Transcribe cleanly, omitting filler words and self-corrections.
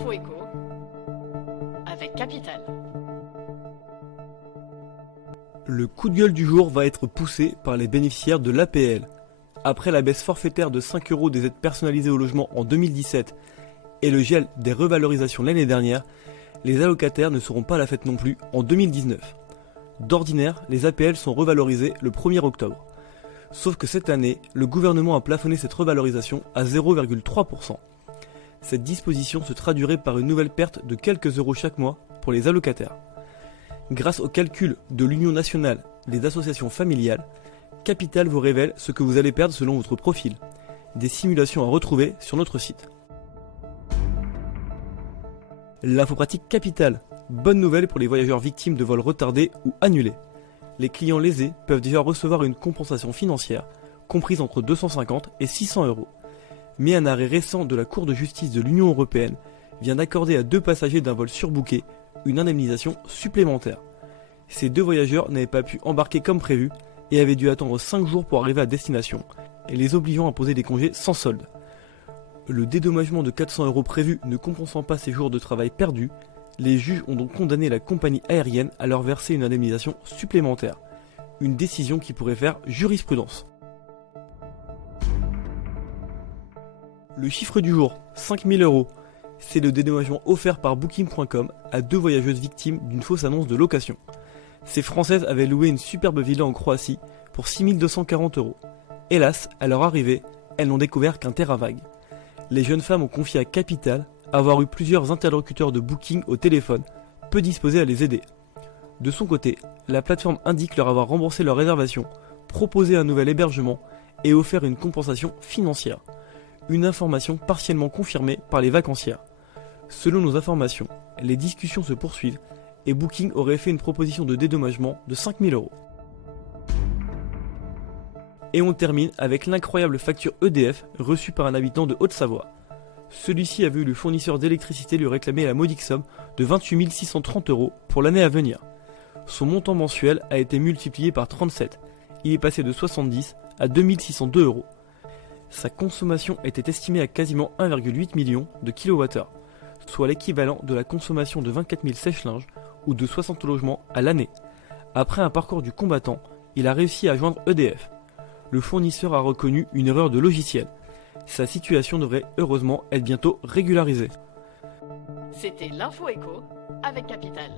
L'info écho avec Capital. Le coup de gueule du jour va être poussé par les bénéficiaires de l'APL. Après la baisse forfaitaire de 5 € des aides personnalisées au logement en 2017 et le gel des revalorisations l'année dernière, les allocataires ne seront pas à la fête non plus en 2019. D'ordinaire, les APL sont revalorisées le 1er octobre. Sauf que cette année, le gouvernement a plafonné cette revalorisation à 0,3%. Cette disposition se traduirait par une nouvelle perte de quelques euros chaque mois pour les allocataires. Grâce au calcul de l'Union nationale des associations familiales, Capital vous révèle ce que vous allez perdre selon votre profil. Des simulations à retrouver sur notre site. L'info pratique Capital. Bonne nouvelle pour les voyageurs victimes de vols retardés ou annulés. Les clients lésés peuvent déjà recevoir une compensation financière comprise entre 250 et 600 €. Mais un arrêt récent de la Cour de justice de l'Union européenne vient d'accorder à 2 passagers d'un vol surbooké une indemnisation supplémentaire. Ces 2 voyageurs n'avaient pas pu embarquer comme prévu et avaient dû attendre 5 jours pour arriver à destination, et les obligeant à poser des congés sans solde. Le dédommagement de 400 € prévu ne compensant pas ces jours de travail perdus, les juges ont donc condamné la compagnie aérienne à leur verser une indemnisation supplémentaire. Une décision qui pourrait faire jurisprudence. Le chiffre du jour, 5 000 €. C'est le dédommagement offert par Booking.com à 2 voyageuses victimes d'une fausse annonce de location. Ces Françaises avaient loué une superbe villa en Croatie pour 6 240 €. Hélas, à leur arrivée, elles n'ont découvert qu'un terrain vague. Les jeunes femmes ont confié à Capital avoir eu plusieurs interlocuteurs de Booking au téléphone, peu disposés à les aider. De son côté, la plateforme indique leur avoir remboursé leur réservation, proposé un nouvel hébergement et offert une compensation financière. Une information partiellement confirmée par les vacancières. Selon nos informations, les discussions se poursuivent et Booking aurait fait une proposition de dédommagement de 5 000 €. Et on termine avec l'incroyable facture EDF reçue par un habitant de Haute-Savoie. Celui-ci a vu le fournisseur d'électricité lui réclamer la modique somme de 28 630 € pour l'année à venir. Son montant mensuel a été multiplié par 37. Il est passé de 70 à 2 602 €. Sa consommation était estimée à quasiment 1,8 million de kWh, soit l'équivalent de la consommation de 24 000 sèche-linges ou de 60 logements à l'année. Après un parcours du combattant, il a réussi à joindre EDF. Le fournisseur a reconnu une erreur de logiciel. Sa situation devrait heureusement être bientôt régularisée. C'était l'info écho avec Capital.